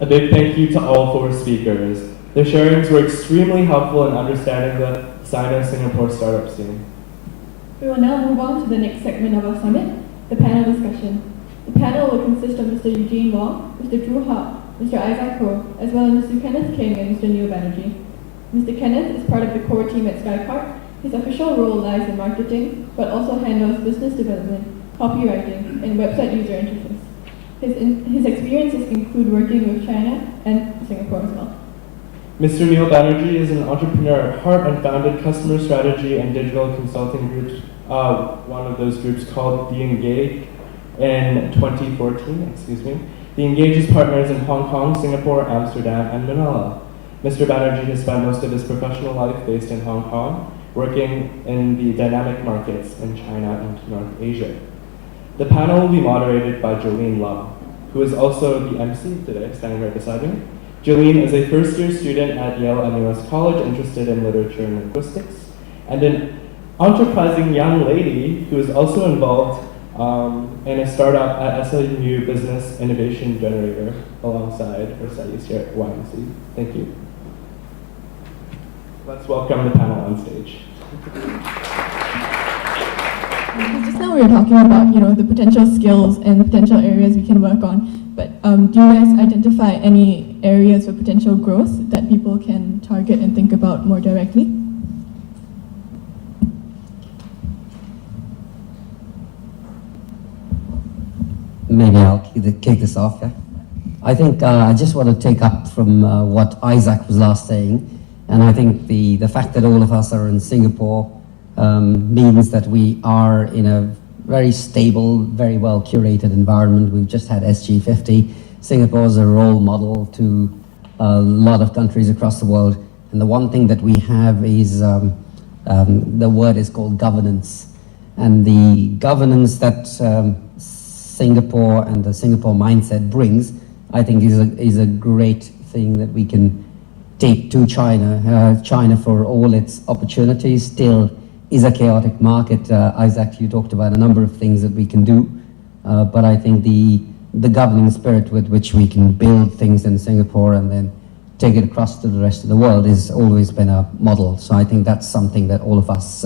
A big thank you to all 4 speakers. Their sharings were extremely helpful in understanding the Sino-Singapore startup scene. We will now move on to the next segment of our summit, the panel discussion. The panel will consist of Mr. Eugene Wong, Mr. Drew Hart, Mr. Isaac Ho, as well as Mr. Kenneth King and Mr. Neil Banerjee. Mr. Kenneth is part of the core team at Skypark. His official role lies in marketing, but also handles business development, copywriting, and website user interface. His experiences include working with China and Singapore as well. Mr. Neil Banerjee is an entrepreneur at heart and founded customer strategy and digital consulting groups, one of those groups called The Engage in 2014, The Engage's partners in Hong Kong, Singapore, Amsterdam, and Manila. Mr. Banerjee has spent most of his professional life based in Hong Kong, working in the dynamic markets in China and North Asia. The panel will be moderated by Jolene Lam, who is also the MC today, standing right beside me. Jolene is a first-year student at Yale MUS College interested in literature and linguistics, and an enterprising young lady who is also involved in a startup at SLU Business Innovation Generator alongside her studies here at YMC. Thank you. Let's welcome the panel on stage. Just now we were talking about, the potential skills and the potential areas we can work on. But do you guys identify any areas for potential growth that people can target and think about more directly? Maybe I'll kick this off. Yeah? I think I just want to take up from what Isaac was last saying, and I think the fact that all of us are in Singapore means that we are in a very stable, very well curated environment. We've just had SG50. Singapore is a role model to a lot of countries across the world, and the one thing that we have is the word is called governance, and the governance that Singapore and the Singapore mindset brings, I think is a great thing that we can take to China. China, for all its opportunities, still is a chaotic market. Isaac, you talked about a number of things that we can do, but I think the governing spirit with which we can build things in Singapore and then take it across to the rest of the world has always been a model. So I think that's something that all of us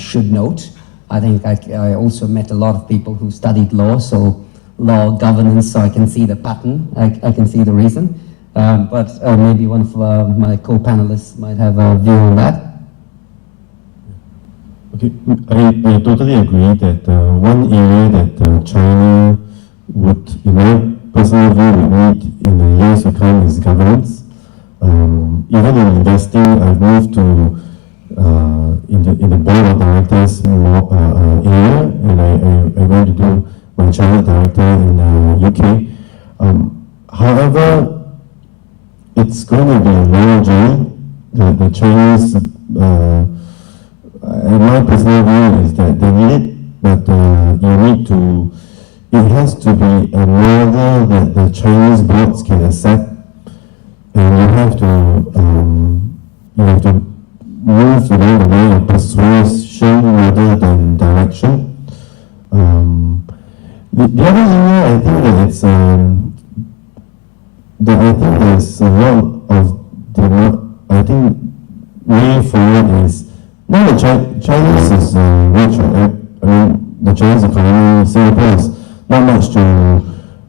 should note. I think I also met a lot of people who studied law, so law governance, so I can see the pattern, I can see the reason. But maybe one of my co-panelists might have a view on that. Okay, I totally agree that one area that China would, in my personal view, would need in the years to come is governance. Even in investing, I've moved to in the board of directors area, and I went to do my China director in UK. However, it's going to be a long journey. The Chinese, my personal view is that they need it, but you need to. It has to be a model that the Chinese boards can accept, and you have to move along the way of persuasion rather than direction. The other area, I think that it's I think there's a lot of I think way forward is now the Chinese is rich, right? I mean, the Chinese economy, Singapore is not much to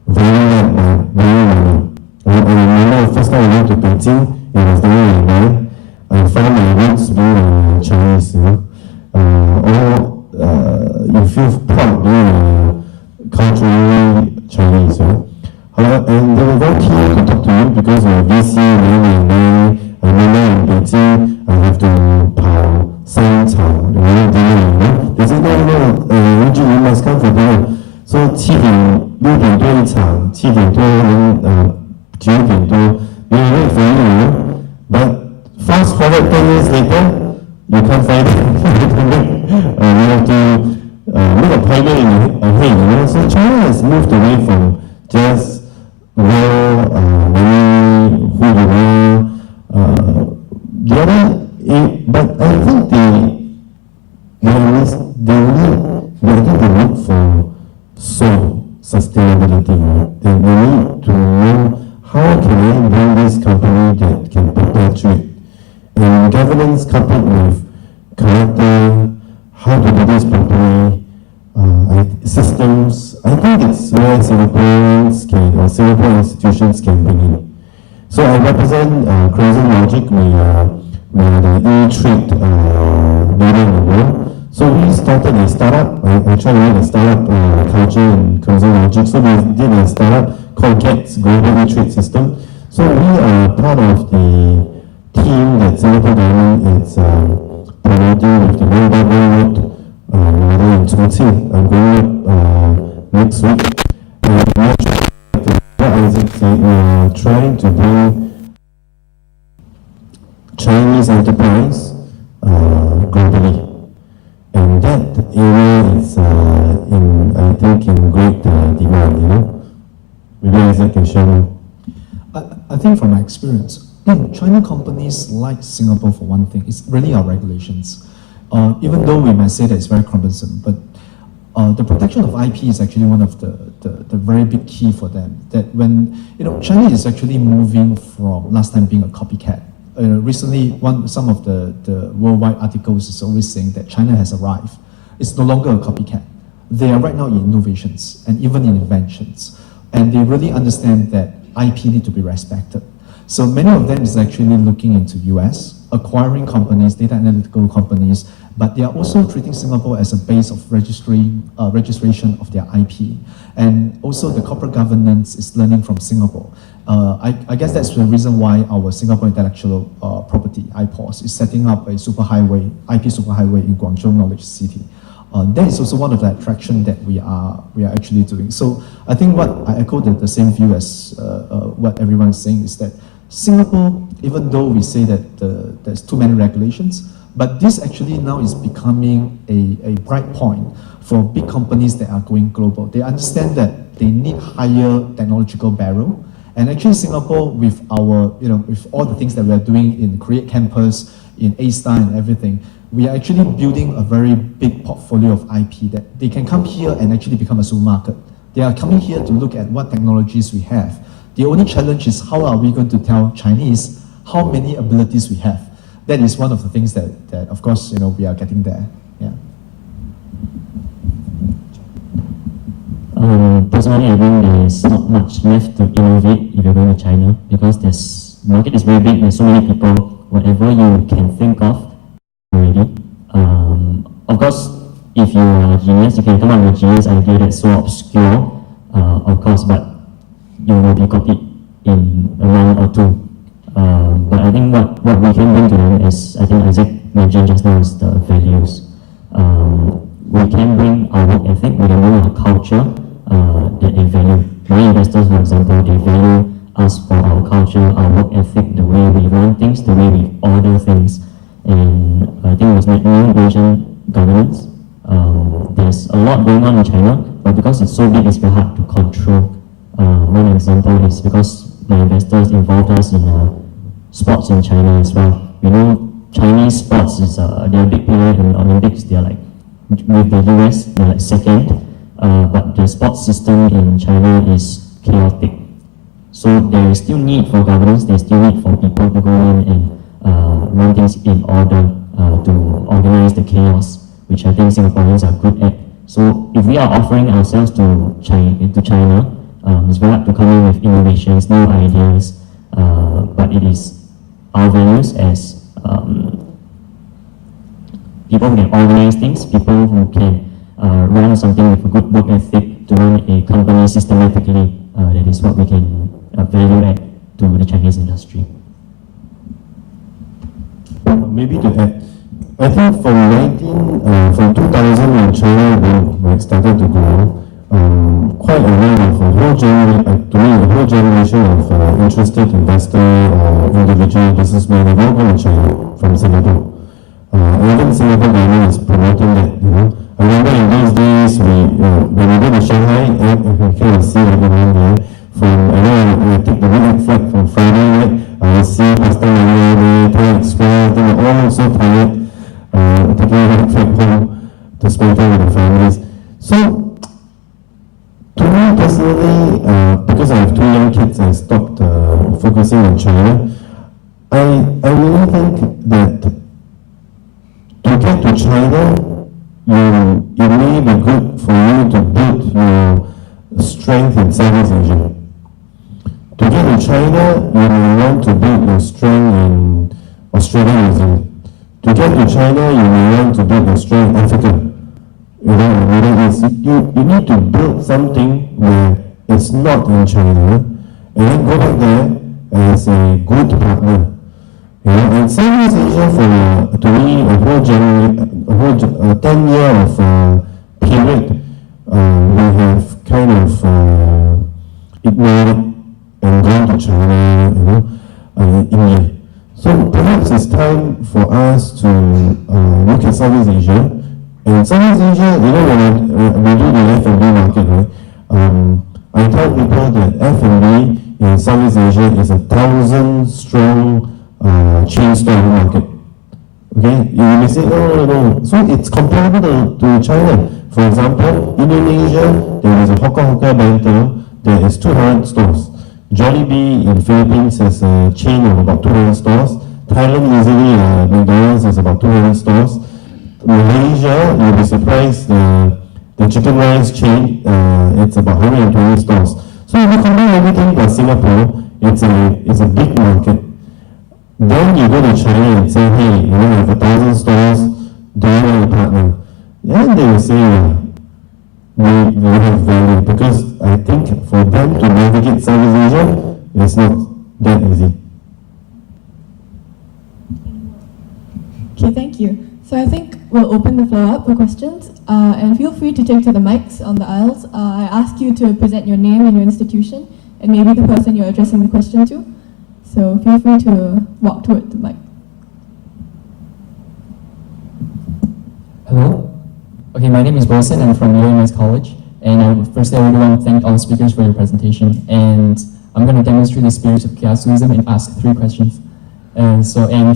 value money. I remember the first time I went to Beijing, it was 1999. I found my roots being Chinese, you feel proud being culturally Chinese, and they were very keen to talk to you because you're VC, I remember in Beijing, I have to 跑商场 they said, no, Reggie, you must come for dinner. So 6点多一场，7点多9点多 we wait for you, but fast forward 10 years later, you can't find it. You have to make a appointment ahead. So China has moved away from just raw money, who you are. The other, but I think they look for soul sustainability. Right? They need to know systems, I think it's where Singaporeans can, or Singapore institutions can bring in. So I represent Crimson Logic. We are the e-trade leader in the world. So we started a startup. I tried to make a startup culture in Crimson Logic. So we did a startup called GETS, Global E-Trade System. So we are part of the team that Singapore government is promoting with the One Belt One Road model in Chongqing. I'm going up next week. We are trying to bring Chinese enterprise globally, and that area is I think in great demand. You know, maybe Isaac can share more. I think from my experience, China companies like Singapore for one thing, it's really our regulations. Even though we might say that it's very cumbersome, but the protection of IP is actually one of the very big key for them. That when, China is actually moving from last time being a copycat. Recently, some of the worldwide articles is always saying that China has arrived. It's no longer a copycat. They are right now in innovations and even in inventions. And they really understand that IP need to be respected. So many of them is actually looking into US, acquiring companies, data analytical companies, but they are also treating Singapore as a base of registration of their IP. And also the corporate governance is learning from Singapore. I guess that's the reason why our Singapore Intellectual Property, IPOS, is setting up a superhighway, IP superhighway in Guangzhou Knowledge City. That is also one of the attraction that we are actually doing. So I think what I echo the same view as what everyone is saying is that Singapore, even though we say that there's too many regulations, but this actually now is becoming a bright point for big companies that are going global. They understand that they need higher technological barrier. And actually Singapore, with our, with all the things that we are doing in Create Campus, in A-Star and everything, we are actually building a very big portfolio of IP that they can come here and actually become a supermarket. They are coming here to look at what technologies we have. The only challenge is how are we going to tell Chinese how many abilities we have. That is one of the things that of course, we are getting there. Yeah. Personally, I think there's not much left to innovate if you're going to China, because the market is very big. There's so many people. Whatever you can think of already. Of course, if you are a genius, you can come up with a genius idea that's so obscure, of course, but you will be copied in a round or two. But I think what we can bring to them is, I think Isaac mentioned just now, is the values. We can bring our work ethic, we can bring our culture that they value. My investors, for example, they value us for our culture, our work ethic, the way we run things, the way we order things. And I think with new Asian governance, there's a lot going on in China, but because it's so big, it's very hard to control. One example is because my investors involved us in sports in China as well. We know Chinese sports is they're a big player in the Olympics. They're like, with the US, they're like second, but the sports system in China is chaotic. So there is still need for governance. There's still need for people to go in and run things in order to organize the chaos, which I think Singaporeans are good at. So if we are offering ourselves to China, it's very hard to come in with innovations, new ideas, but it is our values as people who can organize things, people who can run something with a good work ethic, to run a company systematically. That is what we can value add to the Chinese industry. Maybe to add, I think from 2000 when China started to grow, quite a lot of a whole generation of interested investor or individual businessmen have all gone to China from Singapore. Even Singapore government is promoting that. I remember in those days, when we go to Shanghai, you can see everyone there. I take the red flight from Friday night, I see Pastor Maria, Thai Express, they were all so tired, taking a red flight home to spend time with their families. So, to me personally, because I have 2 young kids, I stopped focusing on China. I really think that to get to China, it may be good for you to build in Southeast Asia. To get to China, you may want to build your strength in Australia and New Zealand. To get to China, you may want to build your strength in Africa. You know, Middle East. You need to build something where it's not in China, and then go back there as a good partner. You know, and Southeast Asia, to me, a whole 10-year of period, we have kind of ignored and gone to China, you know, India. So perhaps it's time for us to look at Southeast Asia. And Southeast Asia, you know, when we do the F&B market, right? I tell people that F&B in Southeast Asia is 1,000-strong chain store market. Okay, you may say, no. So it's comparable to China. For example, Indonesia, there is a Hoka Bento, there is 200 stores. Jollibee in Philippines has a chain of about 200 stores. Thailand easily, McDonald's is about 200 stores. Malaysia, you'll be surprised, the chicken rice chain, it's about 120 stores. So if you combine everything plus Singapore, it's a big market. Then you go to China and say, hey, you know, we have 1,000 stores, do you want a partner? Then they will say, yeah, we have value, because I think for them to navigate Southeast Asia, it's not that easy. Okay, thank you. So I think we'll open the floor up for questions, and feel free to take to the mics on the aisles. I ask you to present your name and your institution, and maybe the person you're addressing the question to. So feel free to walk toward the mic. Hello. Okay, my name is Wilson. I'm from UMS College, and firstly, I really want to thank all the speakers for your presentation. And I'm going to demonstrate the spirit of Kiasuism and ask 3 questions. And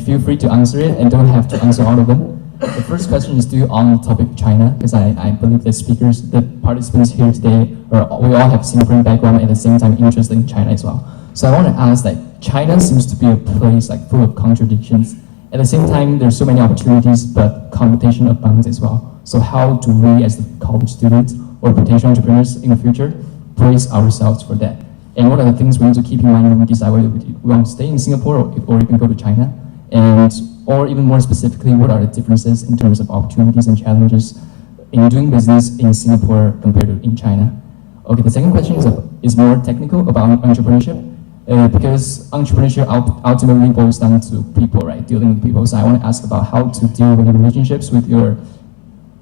feel free to answer it, and don't have to answer all of them. The first question is due on the topic of China, because I believe the participants here today, we all have Singaporean background and at the same time interested in China as well. So I want to ask, China seems to be a place full of contradictions. At the same time, there's so many opportunities, but competition abounds as well. So how do we, as the college students or potential entrepreneurs in the future, brace ourselves for that? And what are the things we need to keep in mind when we decide whether we want to stay in Singapore or even go to China? Or even more specifically, what are the differences in terms of opportunities and challenges in doing business in Singapore compared to in China? Okay, the second question is more technical about entrepreneurship, because entrepreneurship ultimately boils down to people, right? Dealing with people. So I want to ask about how to deal with relationships with your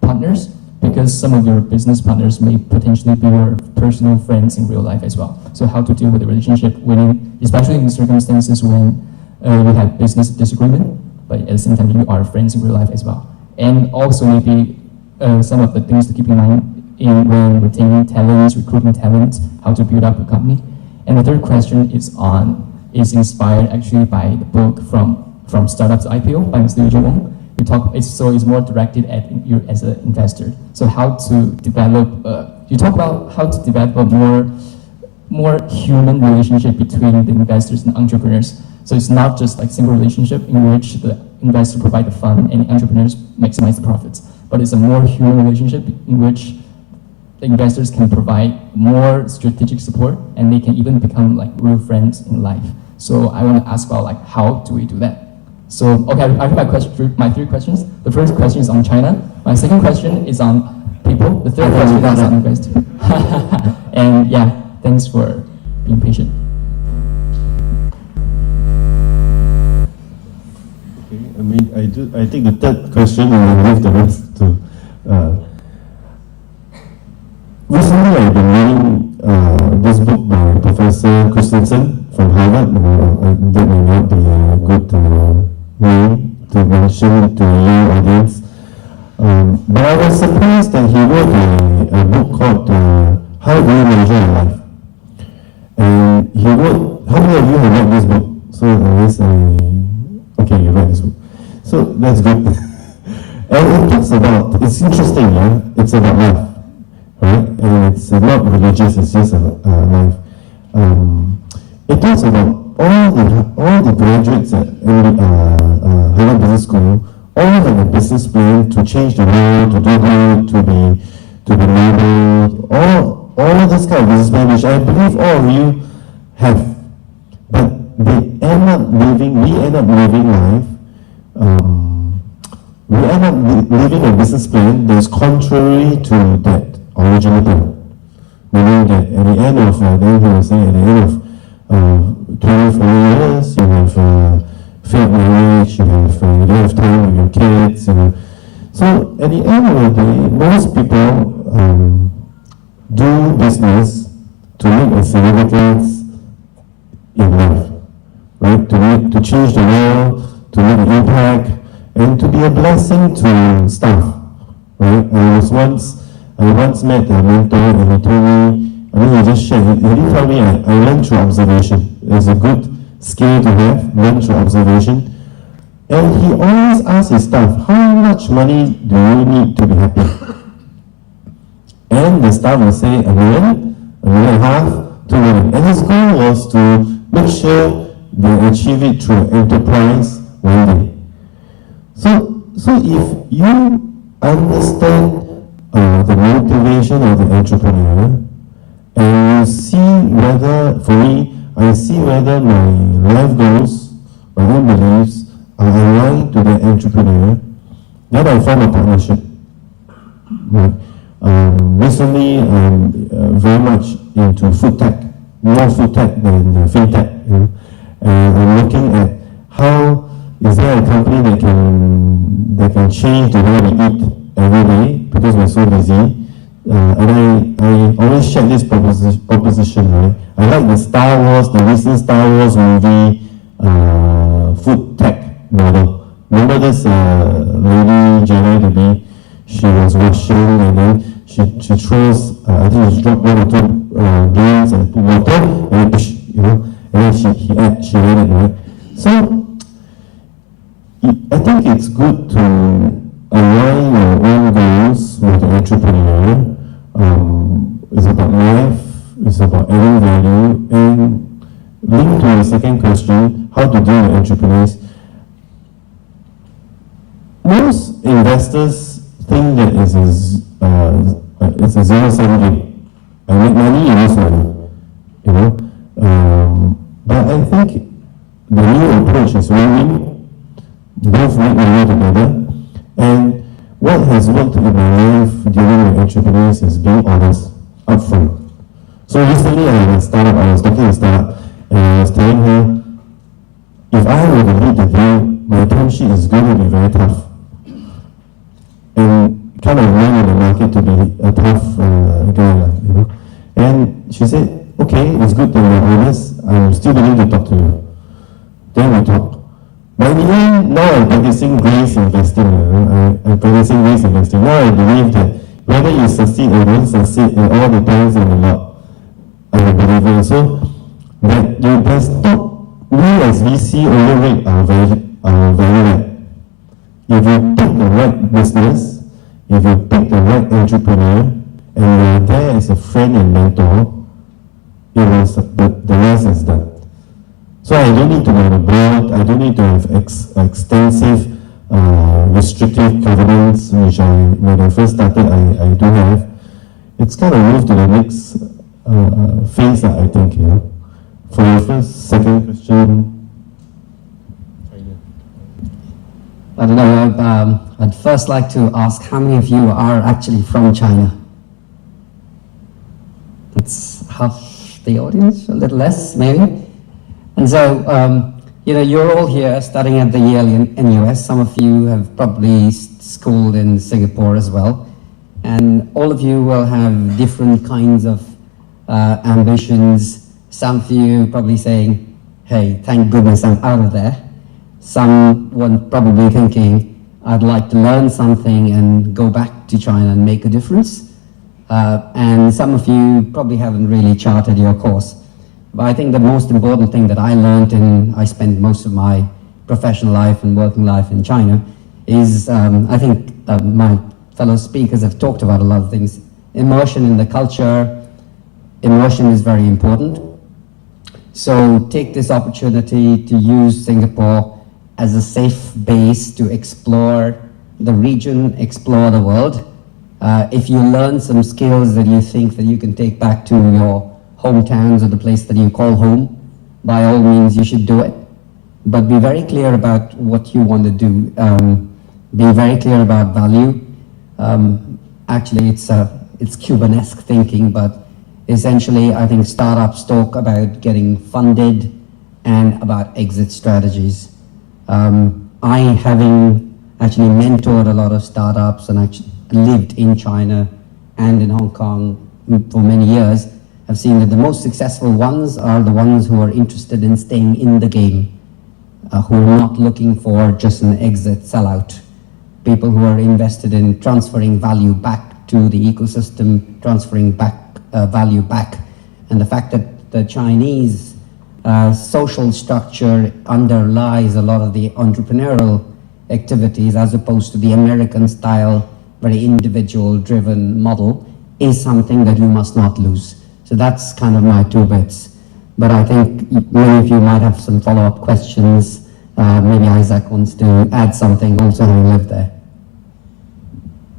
partners, because some of your business partners may potentially be your personal friends in real life as well. So how to deal with the relationship especially in circumstances when you have business disagreement, but at the same time you are friends in real life as well. And also maybe some of the things to keep in mind when retaining talents, recruiting talents, how to build up a company. And the third question is inspired actually by the book From Startup to IPO by Mr. Eugene Wong. It's more directed at you as an investor. So how to develop, you talk about how to develop a more human relationship between the investors and entrepreneurs. So it's not just simple relationship in which the investor provide the fund and entrepreneurs maximize the profits, but it's a more human relationship in which the investors can provide more strategic support and they can even become real friends in life. So I want to ask about how do we do that? So okay, I have my 3 questions. The first question is on China. My second question is on people. The third question is on investors. And yeah, thanks for being patient. Okay, I think the third question and I'll leave the rest to. Recently, I've been reading this book by Professor Christensen from Harvard. That may not be a good name to mention to your audience. But I was surprised that he wrote a book called How Do You Measure Your Life? And he wrote, how many of you have read this book? So okay, you read this book. So that's good. And it talks about, it's interesting, yeah? It's about life. Right? And it's not religious, it's just life. It talks about all the graduates at Harvard Business School, all have a business plan to change the world, to do good, to be noble, all of this kind of businessmen, which I believe all of you have, but we end up living life, we end up living a business plan that's contrary to that original plan. Meaning that at the end of, then he was saying, at the end of 24 years, you have failed marriage, you don't have time with your kids, So at the end of the day, most people do business to make a significance in life, right? To change the world, to make an impact, and to be a blessing to staff, right? I once met a mentor and he told me, he just shared, he didn't tell me, I learned through observation. It's a good skill to have, learn through observation. And he always asks his staff, how much money do you need to be happy? And the staff will say, $1 million, $1.5 million, $2 million. And his goal was to make sure they achieve it through enterprise one day. So if you understand the motivation of the entrepreneur, and you see whether, for me, I see whether my life goals, my own beliefs are aligned to the entrepreneur, then I form a partnership. Right. Recently, I'm very much into food tech, more food tech than fintech. And I'm looking at how is there a company that can change the way we eat every day because we're so busy. And I always share this proposition, right? I like the Star Wars, the recent Star Wars movie, food tech model. Remember this lady, Jenna, to be, she was rushing and then she throws, I think she dropped 1 or 2 grains and put water, and then, and then she ate it, right? So, I think it's good to align your own goals with the entrepreneur. It's about life, it's about adding value, and linked to the second question, how to deal with entrepreneurs. Most investors think that it's a zero-sum game. I make money, you lose money, but I think the new approach is win-win. Both make money together, and what has worked in my life dealing with entrepreneurs is being honest, upfront. So recently I was talking to a startup, and I was telling her, if I were to lead the deal, my term sheet is going to be very tough. And kind of known in the market to be a tough guy, And she said, okay, it's good that you're honest, I'm still willing to talk to you. Then we talk. By the end, now I'm practicing grace investing. I'm practicing grace investing. Now I believe that whether you succeed or don't succeed, it all depends on the Lord. I'm a believer. So that you can stop. We as VC overrate our value. If you pick the right business, if you pick the right entrepreneur, and you're there as a friend and mentor, the rest is done. So I don't need to have a board, I don't need to have extensive restrictive covenants, which when I first started, I do have. It's kind of moved to the next phase, I think, For your second question. I don't know, I'd first like to ask how many of you are actually from China? That's half the audience, a little less, maybe? And so, you're all here studying at the Yale in US. Some of you have probably schooled in Singapore as well. And all of you will have different kinds of ambitions. Some of you probably saying, hey, thank goodness I'm out of there. Someone probably thinking, I'd like to learn something and go back to China and make a difference. And some of you probably haven't really charted your course. But I think the most important thing that I learned, and I spent most of my professional life and working life in China, is I think my fellow speakers have talked about a lot of things. Immersion in the culture, immersion is very important. So take this opportunity to use Singapore as a safe base to explore the region, explore the world. If you learn some skills that you think that you can take back to your hometowns or the place that you call home, by all means you should do it. But be very clear about what you want to do. Be very clear about value. Actually, it's Cuban-esque thinking, but essentially, I think startups talk about getting funded and about exit strategies. I, having actually mentored a lot of startups and actually lived in China and in Hong Kong for many years, have seen that the most successful ones are the ones who are interested in staying in the game, who are not looking for just an exit sellout. People who are invested in transferring value back to the ecosystem, transferring back value back. And the fact that the Chinese social structure underlies a lot of the entrepreneurial activities as opposed to the American style, very individual driven model is something that you must not lose. So that's kind of my 2 bits. But I think many of you might have some follow-up questions. Maybe Isaac wants to add something also having lived there.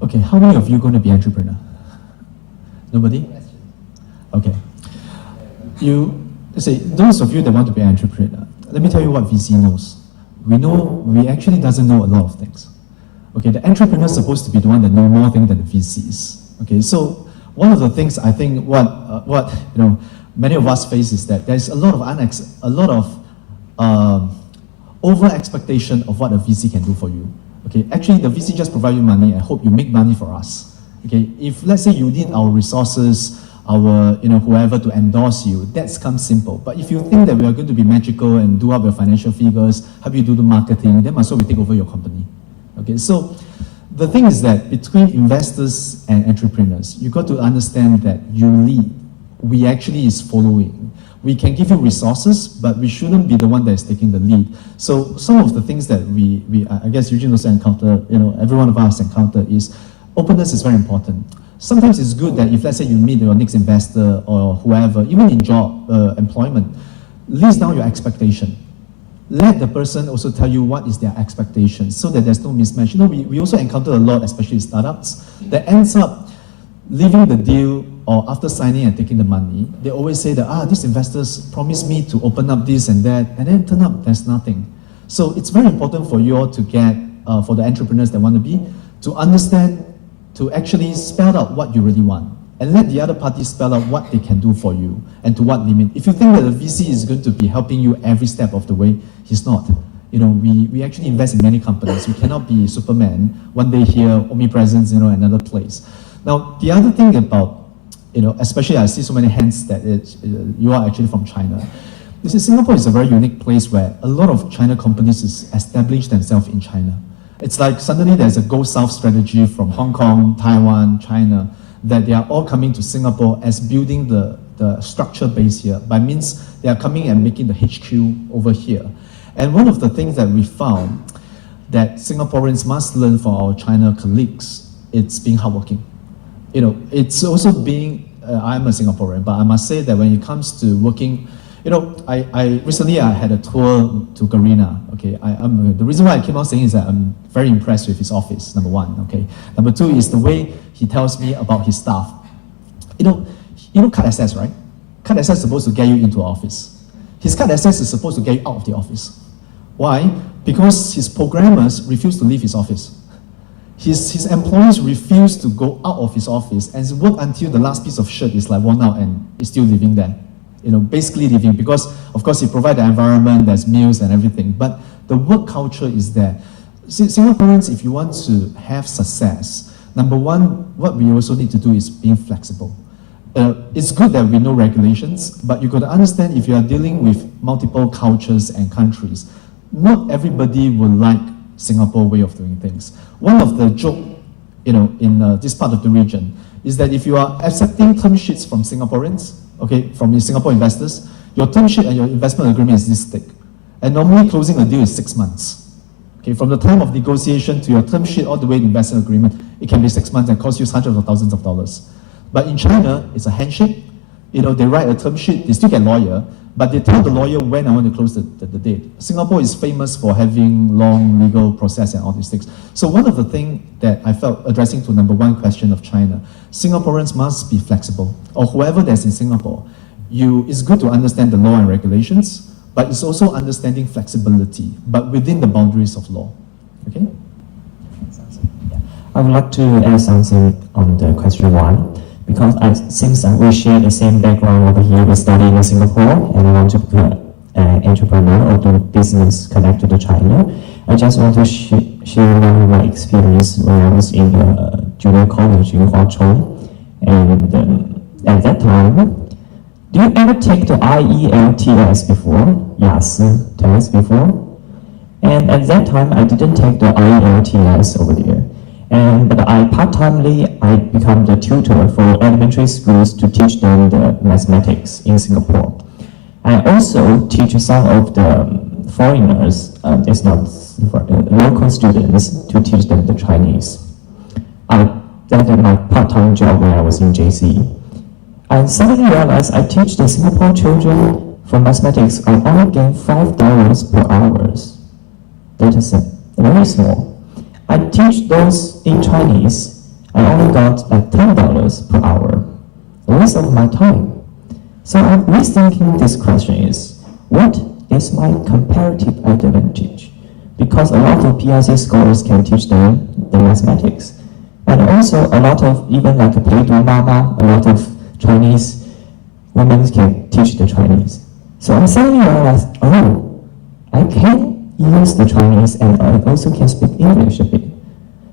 Okay, how many of you are going to be entrepreneur? Nobody? Okay. You say, those of you that want to be an entrepreneur, let me tell you what VC knows. We actually doesn't know a lot of things. Okay, the entrepreneur is supposed to be the one that know more things than the VCs. Okay, so one of the things I think what many of us face is that there's a lot of over expectation of what a VC can do for you. Okay, actually the VC just provide you money and hope you make money for us. Okay, if let's say you need our resources, our whoever to endorse you, that's come simple. But if you think that we are going to be magical and do up your financial figures, help you do the marketing, then might as well we take over your company. Okay, so the thing is that between investors and entrepreneurs, you got to understand that you lead. We actually is following. We can give you resources, but we shouldn't be the one that is taking the lead. So some of the things that I guess Eugene also encountered, every one of us encounter is openness is very important. Sometimes it's good that if let's say you meet your next investor or whoever, even in job employment, list down your expectation. Let the person also tell you what is their expectations so that there's no mismatch. We also encounter a lot, especially startups, that ends up leaving the deal or after signing and taking the money, they always say that, these investors promised me to open up this and that, and then turn up, there's nothing. So it's very important for you all to get, for the entrepreneurs that want to be, to understand, to actually spell out what you really want, and let the other party spell out what they can do for you, and to what limit. If you think that the VC is going to be helping you every step of the way, he's not. We actually invest in many companies. We cannot be Superman, one day here, omnipresence, another place. Now, the other thing about, especially I see so many hands that you are actually from China. This is Singapore is a very unique place where a lot of China companies is established themselves in China. It's like suddenly there's a go south strategy from Hong Kong, Taiwan, China, that they are all coming to Singapore as building the structure base here. By means, they are coming and making the HQ over here. And one of the things that we found that Singaporeans must learn from our China colleagues, it's being hardworking. It's also being, I'm a Singaporean, but I must say that when it comes to working, I recently had a tour to Garena. Okay, the reason why I keep on saying is that I'm very impressed with his office, number one. Okay, number two is the way he tells me about his staff. Card access, right? Card access is supposed to get you into office. His card access is supposed to get you out of the office. Why? Because his programmers refuse to leave his office. His employees refuse to go out of his office and work until the last piece of shirt is like worn out and is still living there. Basically living, because of course he provides the environment, there's meals and everything, but the work culture is there. Singaporeans, if you want to have success, number one, what we also need to do is being flexible. It's good that we know regulations, but you got to understand if you are dealing with multiple cultures and countries, not everybody will like Singapore way of doing things. One of the joke, in this part of the region, is that if you are accepting term sheets from Singaporeans, okay, from Singapore investors, your term sheet and your investment agreement is this thick. And normally closing a deal is 6 months. Okay, from the time of negotiation to your term sheet all the way to investment agreement, it can be 6 months and cost you hundreds of thousands of dollars. But in China, it's a handshake. they write a term sheet, they still get lawyer, but they tell the lawyer when I want to close the date. Singapore is famous for having long legal process and all these things. So one of the things that I felt, addressing to number one question of China, Singaporeans must be flexible, or whoever that's in Singapore. It's good to understand the law and regulations, but it's also understanding flexibility, but within the boundaries of law. Okay? I would like to add something on the question one, because since we share the same background over here, we study in Singapore, and I want to become an entrepreneur or do business connected to China. I just want to share one of my experience when I was in the junior college in Huachong, and at that time, do you ever take the IELTS before? Yes, test before? And at that time, I didn't take the IELTS over there. But I part-timely, I become the tutor for elementary schools to teach them the mathematics in Singapore. I also teach some of the foreigners, it's not local students, to teach them the Chinese. That is my part-time job when I was in JC. I suddenly realized I teach the Singapore children for mathematics, I only gain $5 per hour. That is very small. I teach those in Chinese, I only got like $10 per hour. The rest of my time. So I'm rethinking this question is, what is my comparative advantage? Because a lot of PIC scholars can teach them the mathematics. And also a lot of, even like a Peidu Mama, a lot of Chinese women can teach the Chinese. So I suddenly realized, oh, I can use the Chinese and I also can speak English a bit.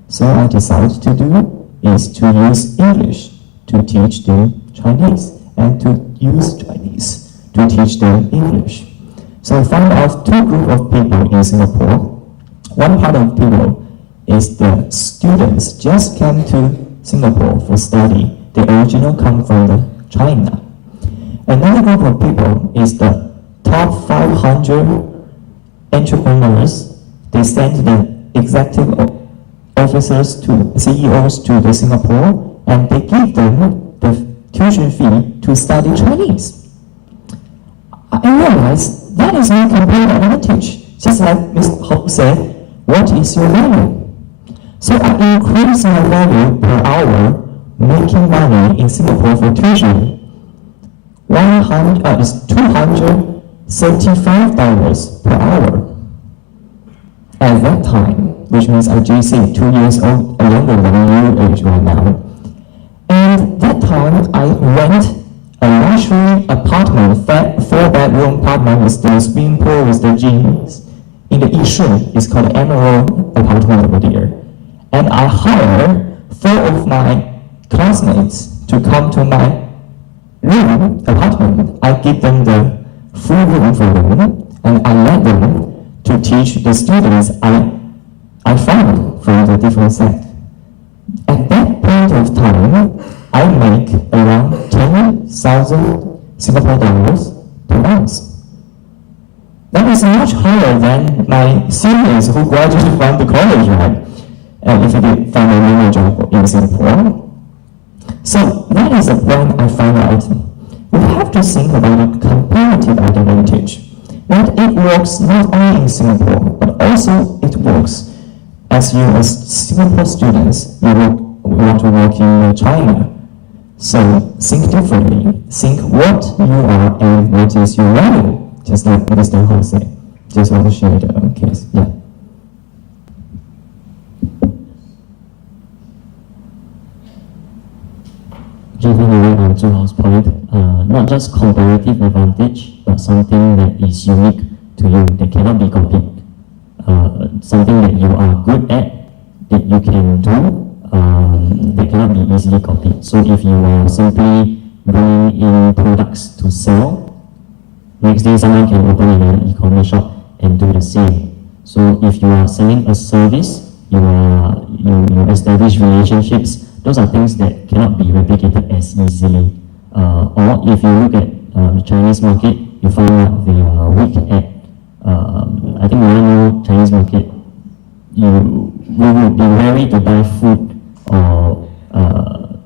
So I decided to do is to use English to teach them Chinese and to use Chinese to teach them English. So I found out two groups of people in Singapore. One part of people is the students just came to Singapore for study. The original come from China. Another group of people is the top 500 entrepreneurs. They send the executive officers to CEOs to the Singapore, and they give them the tuition fee to study Chinese. I realized that is my comparative advantage. Just like Mr. Ho said, what is your value? So I increase my value per hour, making money in Singapore for tuition. Is $235 per hour. At that time, which means I'm JC, 2 years old, younger than your age right now. And that time, I rent a luxury apartment, 4-bedroom apartment with the swimming pool with the gyms in the Yishun. It's called Emerald apartment over there. And I hire 4 of my classmates to come to my apartment. I give them the free room for them, and I let them to teach the students I found from the different sect. At that point of time, I make around 10,000 Singapore dollars per month. That is much higher than my seniors who graduated from the college, right? If you did find a normal job in Singapore. So that is the point I found out. We have to think about a comparative advantage. That it works not only in Singapore, but also it works as Singapore students, we want to work in China. So think differently. Think what you are and what is your value. Just like Mr. Ho said. Just want to share the case. Yeah. Giving away on Zhuhao's point, not just comparative advantage, but something that is unique to you that cannot be copied. Something that you are good at, that you can do, that cannot be easily copied. So if you are simply bringing in products to sell, next day someone can open an e-commerce shop and do the same. So if you are selling a service, you establish relationships, those are things that cannot be replicated as easily. Or if you look at the Chinese market, you find out they are weak at, I think right now, Chinese market, we would be wary to buy food or,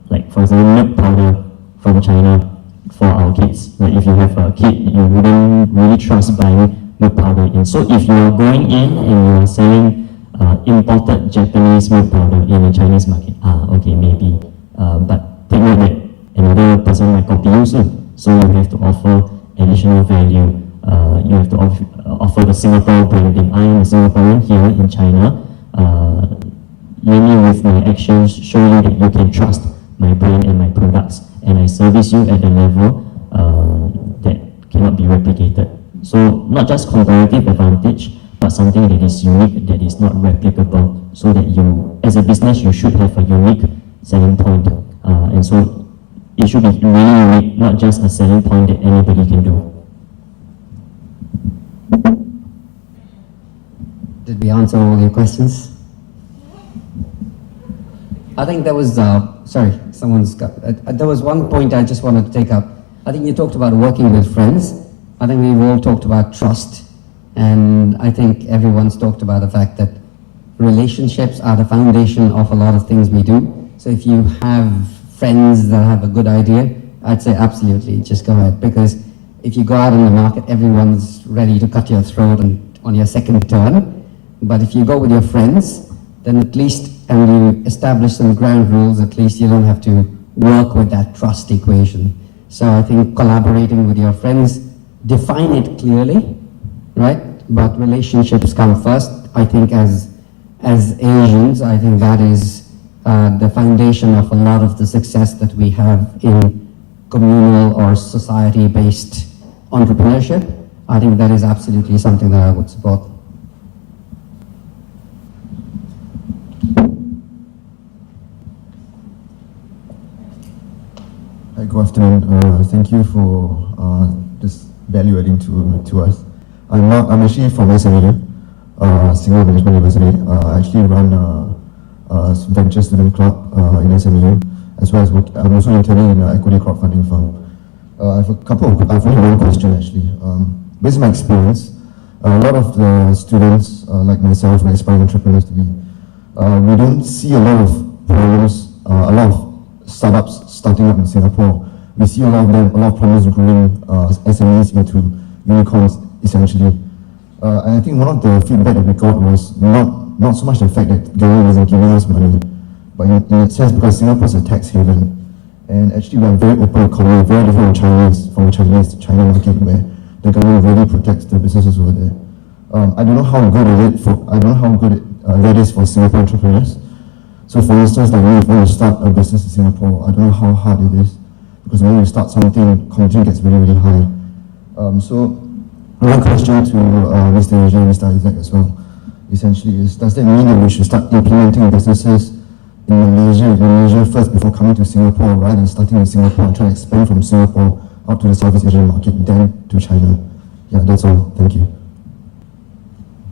like for example, milk powder from China for our kids. Like if you have a kid, you wouldn't really trust buying milk powder in. So if you are going in and you are selling imported Japanese milk powder in the Chinese market, okay, maybe. But take note that another person might copy you soon. So you have to offer additional value. You have to offer the Singapore branding. I am a Singaporean here in China. Let me with my actions show you that you can trust my brand and my products, and I service you at a level that cannot be replicated. So not just comparative advantage, but something that is unique, that is not replicable, so that you, as a business, you should have a unique selling point. And so it should be really unique, not just a selling point that anybody can do. Did we answer all your questions? I think there was, sorry, someone's got, there was one point I just wanted to take up. I think you talked about working with friends. I think we've all talked about trust. And I think everyone's talked about the fact that relationships are the foundation of a lot of things we do. So if you have friends that have a good idea, I'd say absolutely, just go ahead. Because if you go out in the market, everyone's ready to cut your throat on your second turn. But if you go with your friends, then at least, and you establish some ground rules, at least you don't have to work with that trust equation. So I think collaborating with your friends, define it clearly, right? But relationships come first. I think as Asians, I think that is the foundation of a lot of the success that we have in communal or society-based entrepreneurship. I think that is absolutely something that I would support. Hi, good afternoon. Thank you for this value adding to us. I'm actually from SMU, Singapore Management University. I actually run a venture student club in SMU, as well as I'm also interning in an equity crowdfunding firm. I've only one question actually. Based on my experience, a lot of the students, like myself, and aspiring entrepreneurs to be, we don't see a lot of problems, a lot of startups starting up in Singapore. We see a lot of problems growing SMEs into unicorns, essentially. And I think one of the feedback that we got was not so much the fact that government isn't giving us money, but in a sense because Singapore is a tax haven, and actually we are a very open economy, very different from the Chinese China market, where the government really protects the businesses over there. I don't know how good that is for Singapore entrepreneurs. So for instance, like me, if I want to start a business in Singapore, I don't know how hard it is, because when you start something, competition gets really, really high. So one question to Mr. Asia and Mr. Isaac as well, essentially is, does that mean that we should start implementing businesses in Malaysia first before coming to Singapore, rather than starting in Singapore and trying to expand from Singapore out to the Southeast Asian market, then to China? Yeah, that's all. Thank you.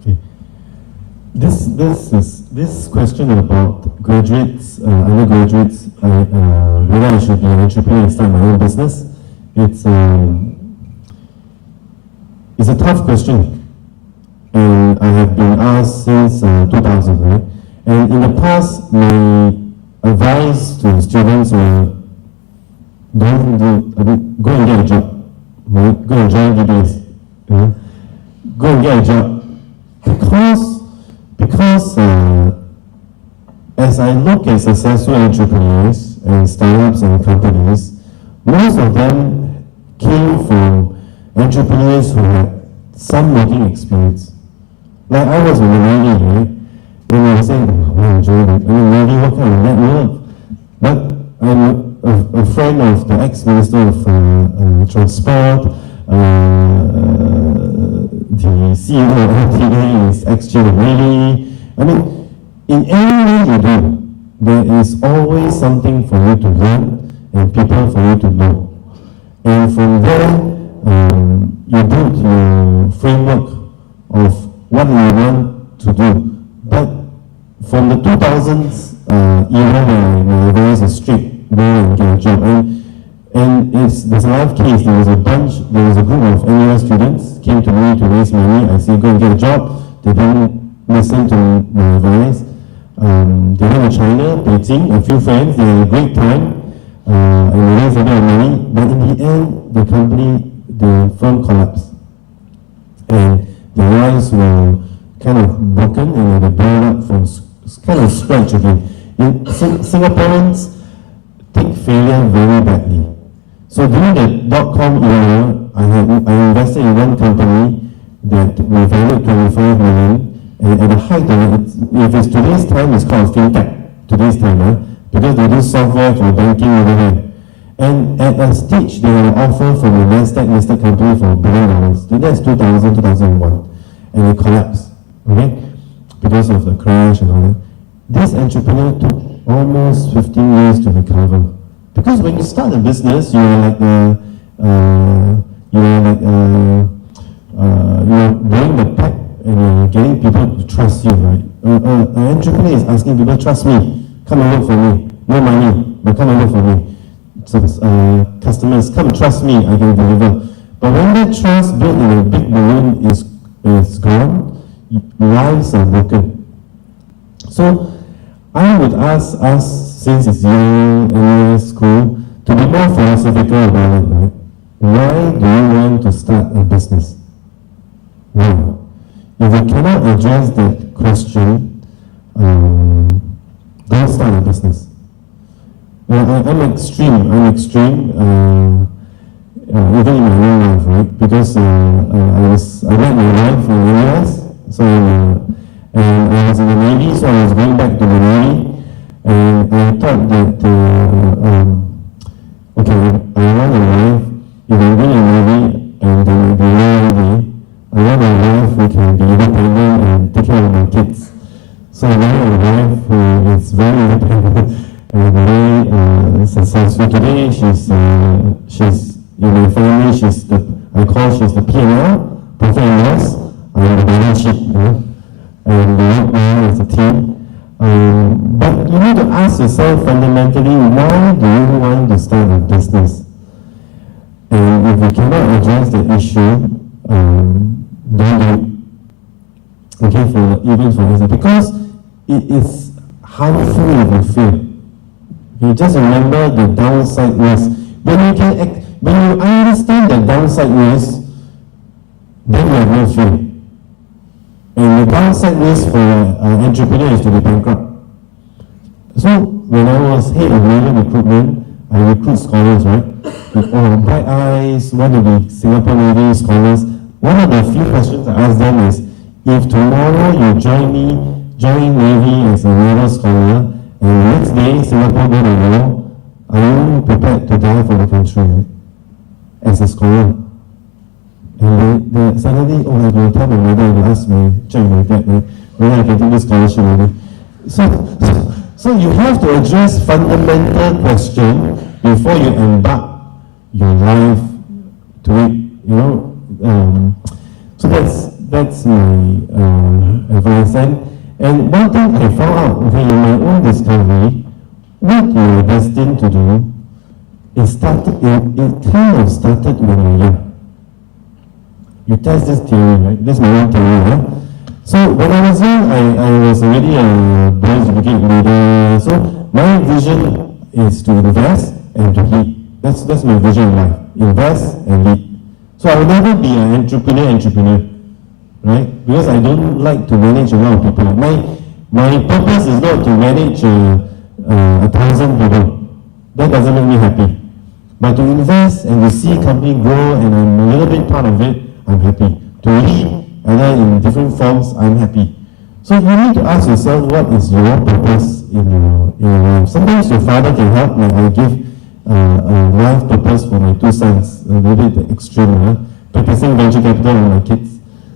Okay. This question about graduates, undergraduates, whether I should be an entrepreneur and start my own business, it's a tough question, and I have been asked since 2000, right? And in the past, my advice to students were, go and get a job, right? Go and join DBS, go and get a job, because as I look at successful entrepreneurs and startups and companies, most of them came from entrepreneurs who had some working experience. Like I was in the Navy, right? And I was saying, I enjoyed it. I mean, Navy, what kind of network? But I'm a friend of the ex-minister of Transport, the CEO of LTA is ex-chief of Navy. I mean, in anything you do, there is always something for you to learn and people for you to know. And from there, you build your framework of what you want to do. But from the 2000s era, my advice is strict, go and get a job. And there's a live case. There was a group of NUS students came to me to raise money. I said, go and get a job. They didn't listen to my advice. They went to China, Beijing, a few friends. They had a great time, and they raised a lot of money. But in the end, survive very badly. So during the dot-com era, I invested in one company that we valued 25 million, and at the height of it, if it's today's time, it's called fintech, today's time, because they do software for banking over there. And at a stage, they had an offer from a Nasdaq listed company for $1 billion. That's 2001, and it collapsed, okay, because of the crash and all that. This entrepreneur took almost 15 years to recover. Because when you start a business, you're blowing the pipe and you're getting people to trust you, right? An entrepreneur is asking people, trust me, come and work for me. No money, but come and work for me. So customers, come trust me, I can deliver. But when that trust built in a big balloon is gone, lives are broken. So I would ask us, since it's young, NUS school, to be more philosophical about it, right? Why do you want to start a business? Why? If you cannot address that question, don't start a business. I'm extreme, even in my own life, right? Because I met my wife in the US, so, and I was in the Navy, so I was going back to the Navy, and I thought that, okay, I want a wife, if I'm going to the Navy, and then the Navy, I want a wife who can be independent and take care of my kids. So I want a wife who is very independent, and very successful. Today, she's in my family. She's the P&L, profit and loss, and the balance sheet, and we work well as a team. But you need to ask yourself fundamentally, why do you want to start a business? And if you cannot address the issue, don't do it. Okay, even for example, because it is harmful if you fail. You just remember the downside risk. When you understand the downside risk, then you have no fear. And the downside risk for an entrepreneur is to be bankrupt. So when I was head of media recruitment, I recruit scholars, right? With bright eyes, want to be Singapore Navy scholars. One of the few questions I ask them is, if tomorrow you join Navy as a naval scholar, and the next day, Singapore go to war, are you prepared to die for the country, right? As a scholar? And they suddenly, I will tell my mother and ask check my dad, right? Whether I can take this scholarship already. So you have to address fundamental question before you embark your life to it, so that's my advice. And one thing I found out, in my own discovery, what you're destined to do, it kind of started when you're young. You test this theory, right? That's my own theory, right? So when I was young, I was already a boys brigade leader. So my vision is to invest and to lead. That's my vision in life. Invest and lead. So I will never be an entrepreneur. Right? Because I don't like to manage a lot of people. My purpose is not to manage 1,000 people. That doesn't make me happy. But to invest and to see a company grow and I'm a little bit part of it, I'm happy. To lead, either in different forms, I'm happy. So you need to ask yourself, what is your purpose in your life? Sometimes your father can help, like I give a life purpose for my two sons, a little bit extreme, practicing venture capital on my kids.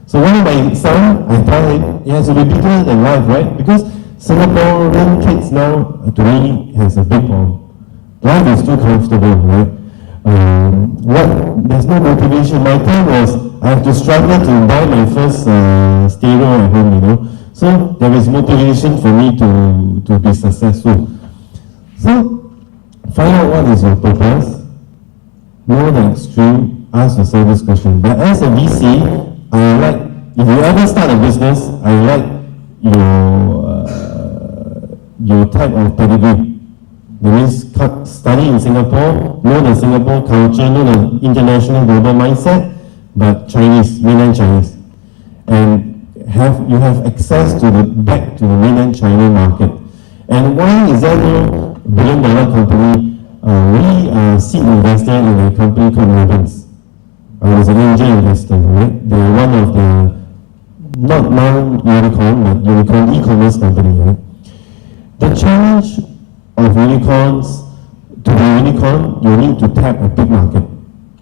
So one of my son, I tell him, he has to be bigger than life, right? Because Singaporean kids now, to me, has a big problem. Life is too comfortable, right? There's no motivation. My time was, I have to struggle to buy my first stereo at home, So there is motivation for me to be successful. So find out what is your purpose. Know the extreme, ask yourself this question. But as a VC, if you ever start a business, I like your type of pedigree. That means study in Singapore, know the Singapore culture, know the international global mindset, but Chinese, mainland Chinese. And you have access back to the mainland China market. And why is there no billion-dollar company we are seed investor in a company called Ribbons. I was an angel investor, right? They're one of the, not non-unicorn, but unicorn e-commerce company, right? The challenge of unicorns, to be a unicorn, you need to tap a big market.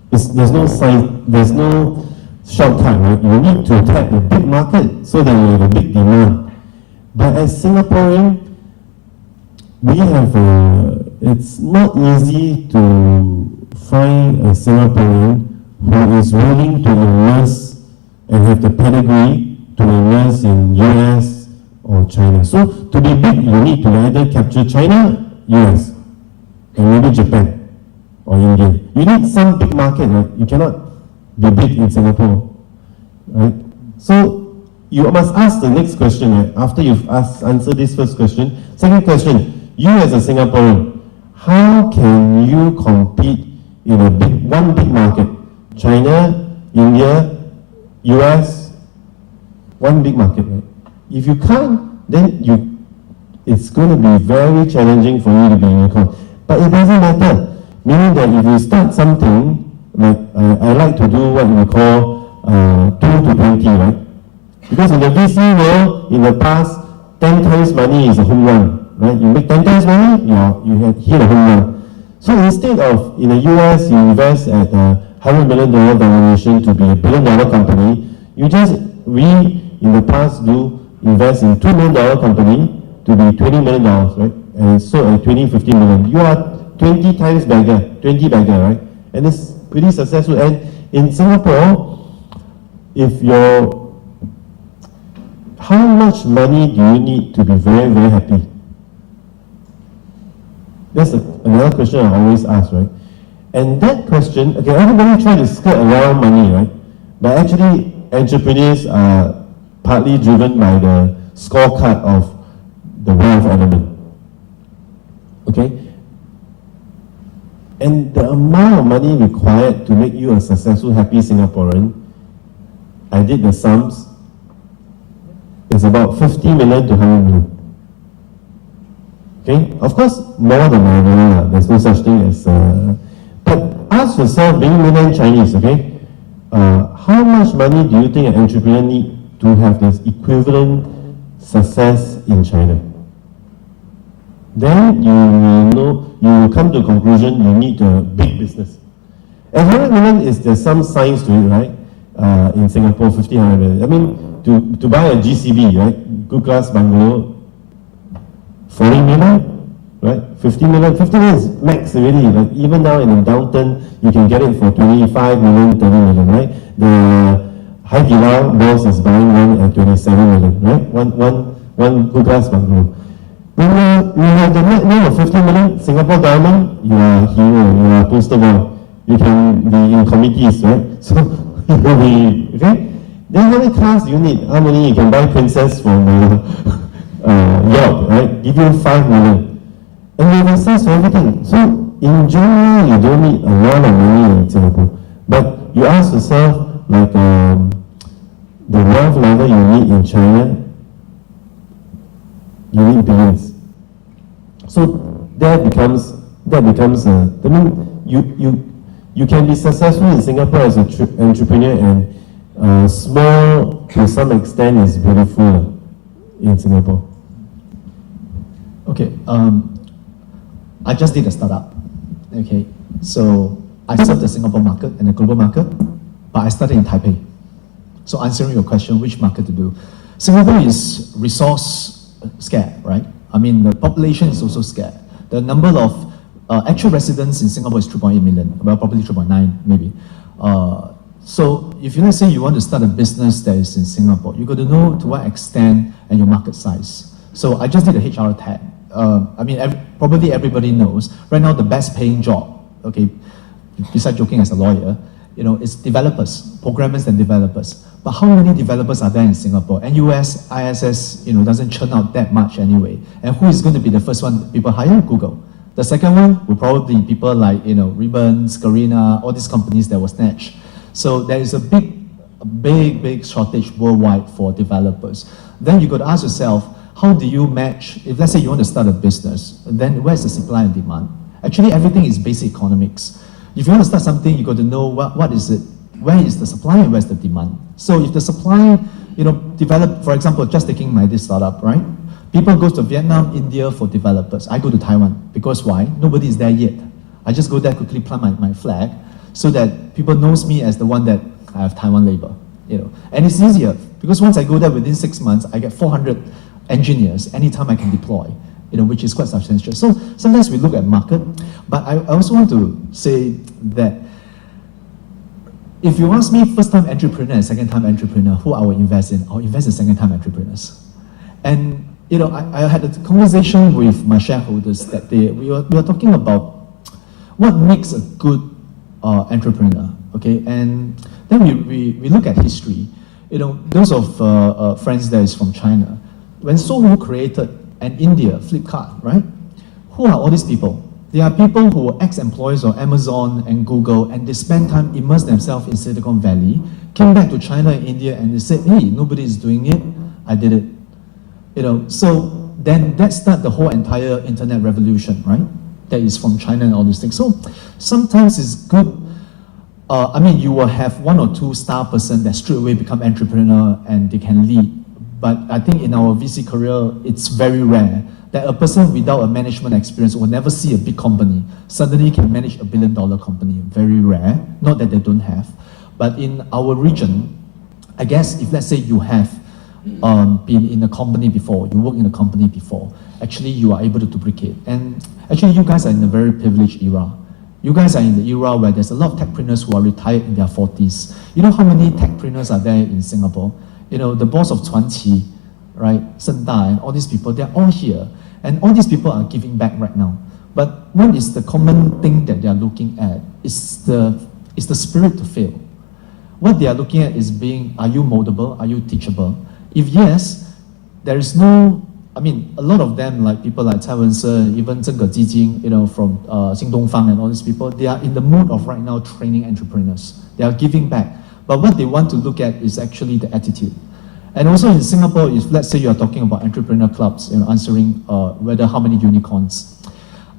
There's no science, there's no shortcut, right? You need to tap a big market so that you have a big demand. But as Singaporean, we have it's not easy to find a Singaporean who is willing to invest and have the pedigree to invest in US or China. So to be big, you need to either capture China, US, and maybe Japan or India. You need some big market, right? You cannot be big in Singapore, right? So you must ask the next question, right? After you've answered this first question. Second question, you as a Singaporean, how can you compete in one big market? China, India, US, one big market, right? If you can't, then it's going to be very challenging for you to be a unicorn. But it doesn't matter. Meaning that if you start something, like I like to do what we call 2 to 20, right? Because in the VC world, in the past, 10 times money is a home run, right? You make 10 times money, you hit a home run. So instead of, in the US, you invest at $100 million valuation to be $1 billion company, we, in the past, do invest in $2 million company to be $20 million, right? And so at 20, 50 million. You are 20 times bigger, 20 bigger, right? And it's pretty successful. And in Singapore, how much money do you need to be very, very happy? That's another question I always ask, right? And that question, okay, everybody try to skirt around money, right? But actually, entrepreneurs are partly driven by the scorecard of the wealth element. Okay? And the amount of money required to make you a successful, happy Singaporean, I did the sums, it's about 50 million to 100 million. Okay? Of course, more than my million, there's no such thing as... but ask yourself, being mainland Chinese, okay? How much money do you think an entrepreneur need to have this equivalent success in China? Then you will come to a conclusion you need a big business. And 100 million there's some science to it, right? In Singapore, 50, 100 million. I mean, to buy a GCB, right? Good class bungalow, 40 million, right? 50 million is max already. Like even now in the downturn, you can get it for 25 million, 30 million, right? The Hai Di Lao boss is buying one at 27 million, right? One good class bungalow. When you have the net worth of 50 million, Singapore government, you are a hero, you are a poster boy. You can be in committees, right? So you will be, okay? Then how many cars do you need? How many? You can buy Princess from York, right? Give you 5 million. And you have access to everything. So in general, you don't need a lot of money in Singapore. But you ask yourself, like the wealth level you need in China, you need billions. So that becomes I mean, you can be successful in Singapore as an entrepreneur, and small to some extent is beautiful in Singapore. Okay, I just did a startup. Okay, so I serve the Singapore market and the global market, but I started in Taipei. So answering your question, which market to do? Singapore is resource scared, right? I mean, the population is also scared. The number of actual residents in Singapore is 3.8 million, well, probably 3.9 maybe. So if let's say you want to start a business that is in Singapore, you got to know to what extent and your market size. So I just did a HR tag. I mean, probably everybody knows, right now the best paying job, okay, besides joking as a lawyer, is developers, programmers and developers. But how many developers are there in Singapore? NUS, ISS, doesn't churn out that much anyway. And who is going to be the first one people hire? Google. The second one will probably be people like, Ribbons, Garena, all these companies that were snatched. So there is a big shortage worldwide for developers. Then you got to ask yourself, how do you match, if let's say you want to start a business, then where's the supply and demand? Actually, everything is basic economics. If you want to start something, you got to know what is it, where is the supply and where's the demand. So if the supply, develop, for example, just taking this startup, right? People go to Vietnam, India for developers. I go to Taiwan because why? Nobody is there yet. I just go there quickly, plant my flag, so that people knows me as the one that I have Taiwan labor. And it's easier because once I go there within 6 months, I get 400 engineers anytime I can deploy, which is quite substantial. So sometimes we look at market, but I also want to say that if you ask me first-time entrepreneur and second-time entrepreneur, who I will invest in, I'll invest in second-time entrepreneurs. And I had a conversation with my shareholders that day. We were talking about what makes a good entrepreneur, okay? And then we look at history. Those of friends that is from China, when Sohu created an India Flipkart, right? Who are all these people? They are people who were ex-employees of Amazon and Google, and they spent time, immersed themselves in Silicon Valley, came back to China and India, and they said, hey, nobody is doing it, I did it. So then that started the whole entire internet revolution, right? That is from China and all these things. So sometimes it's good. You will have one or two star person that straight away become entrepreneur and they can lead. But I think in our VC career, it's very rare that a person without a management experience will never see a big company suddenly can manage $1 billion company. Very rare. Not that they don't have. But in our region, I guess if let's say you have been in a company before, you work in a company before, actually you are able to duplicate. And actually you guys are in a very privileged era. You guys are in the era where there's a lot of techpreneurs who are retired in their 40s. You know how many techpreneurs are there in Singapore? The boss of Chuanqi, right, Senda, and all these people, they're all here. And all these people are giving back right now. But what is the common thing that they are looking at? Is the spirit to fail. What they are looking at is are you moldable? Are you teachable? If yes, there is no, a lot of them, like people like Cai Wen-se, even Zheng Ge Jijing, from Xing Dongfang and all these people, they are in the mood of right now training entrepreneurs. They are giving back. But what they want to look at is actually the attitude. And also in Singapore, if let's say you are talking about entrepreneur clubs, answering whether how many unicorns.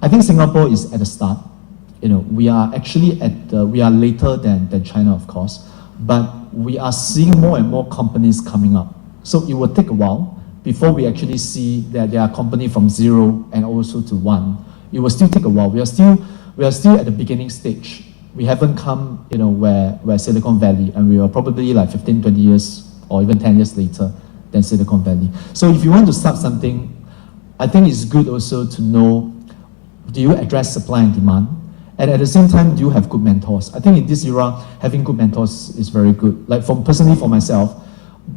I think Singapore is at the start. We are actually we are later than China, of course, but we are seeing more and more companies coming up. So it will take a while before we actually see that there are companies from 0 and also to 1. It will still take a while. We are still at the beginning stage. We haven't come, where Silicon Valley, and we are probably like 15, 20 years or even 10 years later than Silicon Valley. So if you want to start something, I think it's good also to know, do you address supply and demand? And at the same time, do you have good mentors? I think in this era, having good mentors is very good. Like personally for myself,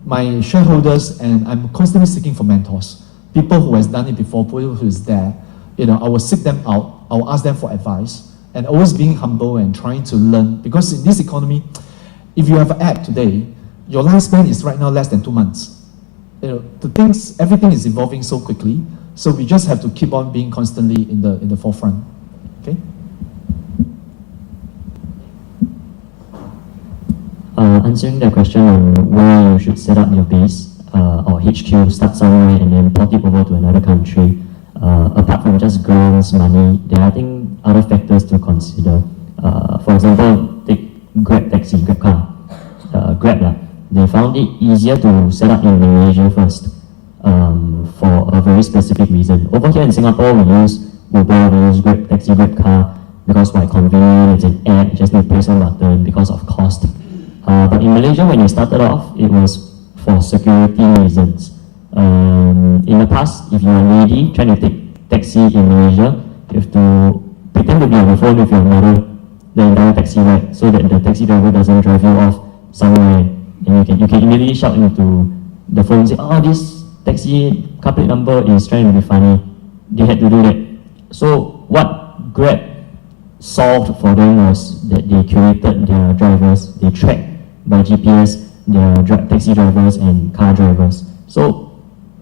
my shareholders, and I'm constantly seeking for mentors. People who has done it before, people who is there, I will seek them out, I will ask them for advice, and always being humble and trying to learn. Because in this economy, if you have an app today, your lifespan is right now less than 2 months. Everything is evolving so quickly, so we just have to keep on being constantly in the forefront. Okay? Answering the question on where you should set up your base or HQ, start somewhere and then port it over to another country. Apart from just grants, money, there are, I think, other factors to consider. For example, take Grab taxi, Grab car, Grab. They found it easier to set up in Malaysia first for a very specific reason. Over here in Singapore, we use Uber, we use Grab taxi, Grab car because quite convenient, it's an app, you just need to press one button because of cost. But in Malaysia, when you started off, it was for security reasons. In the past, if you are lady trying to take taxi in Malaysia, you have to pretend to be on the phone with your mother the entire taxi ride so that the taxi driver doesn't drive you off somewhere. And you can immediately shout into the phone and say, oh, this taxi car plate number is trying to be funny. They had to do that. So what Grab solved for them was that they curated their drivers, they tracked by GPS their taxi drivers and car drivers. So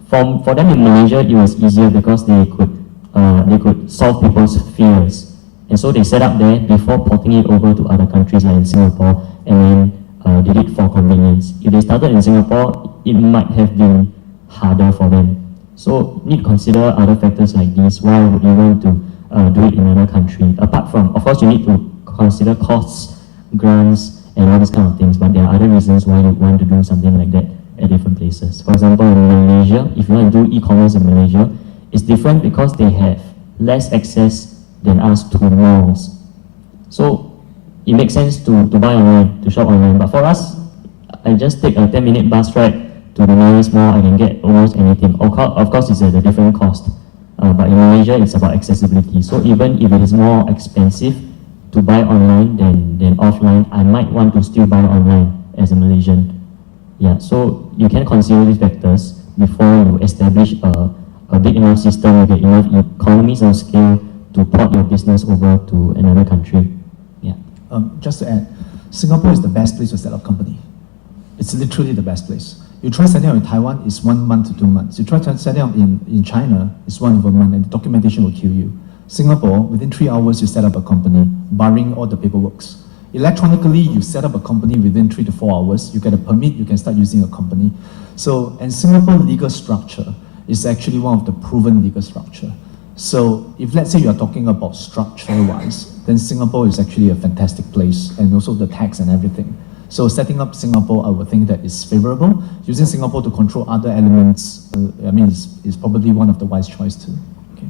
for them in Malaysia, it was easier because they could solve people's fears. And so they set up there before porting it over to other countries like in Singapore, and then did it for convenience. If they started in Singapore, it might have been harder for them. So need to consider other factors like this. Why would you want to do it in another country. Apart from, of course, you need to consider costs, grants, and all these kind of things, but there are other reasons why you want to do something like that at different places. For example, in Malaysia, if you want to do e-commerce in Malaysia, it's different because they have less access than us to malls. So it makes sense to buy online, to shop online. But for us, I just take a 10-minute bus ride to the nearest mall, I can get almost anything. Of course, it's at a different cost. But in Malaysia, it's about accessibility. So even if it is more expensive to buy online than offline, I might want to still buy online as a Malaysian. Yeah, so you can consider these factors before you establish a big enough system, you get enough economies of scale to port your business over to another country. Yeah. Just to add, Singapore is the best place to set up company. It's literally the best place. You try setting up in Taiwan, it's 1 month to 2 months. You try setting up in China, it's 1 month, and the documentation will kill you. Singapore, within 3 hours, you set up a company, barring all the paperwork. Electronically, you set up a company within 3 to 4 hours, you get a permit, you can start using a company. So, and Singapore legal structure is actually one of the proven legal structure. So, if let's say you are talking about structure-wise, then Singapore is actually a fantastic place, and also the tax and everything. So setting up Singapore, I would think that is favorable. Using Singapore to control other elements, is probably one of the wise choice too. Okay.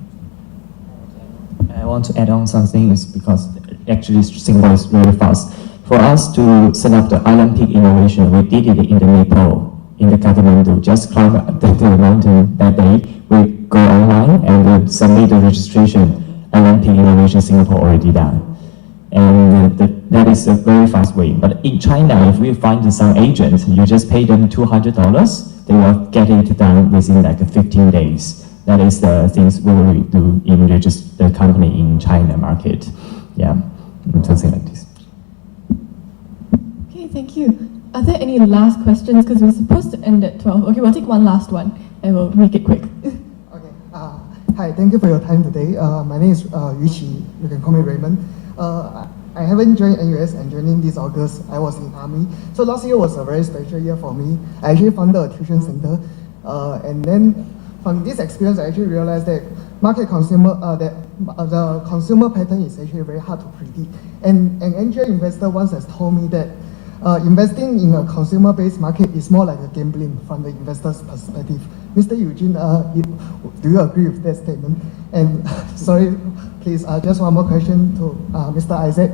I want to add on something is because actually Singapore is very fast. For us to set up the Olympic innovation, we did it in the Nepal, in the Kathmandu. Just climb the mountain that day, we go online and submit the registration. Olympic innovation Singapore already done. And that is a very fast way. But in China, if we find some agent, you just pay them $200, they will get it done within like 15 days. That is the things we will do in register the company in China market. Yeah, something like this. Okay, thank you. Are there any last questions? Because we're supposed to end at 12. Okay, we'll take one last one and we'll make it quick. Okay. Hi, thank you for your time today. My name is Yu Qi. You can call me Raymond. I haven't joined NUS and joining this August. I was in Army. So last year was a very special year for me. I actually founded a tuition center. And then from this experience, I actually realized that the consumer pattern is actually very hard to predict. And an angel investor once has told me that investing in a consumer-based market is more like a gambling from the investor's perspective. Mr. Eugene, do you agree with that statement? And sorry, please, just one more question to Mr. Isaac.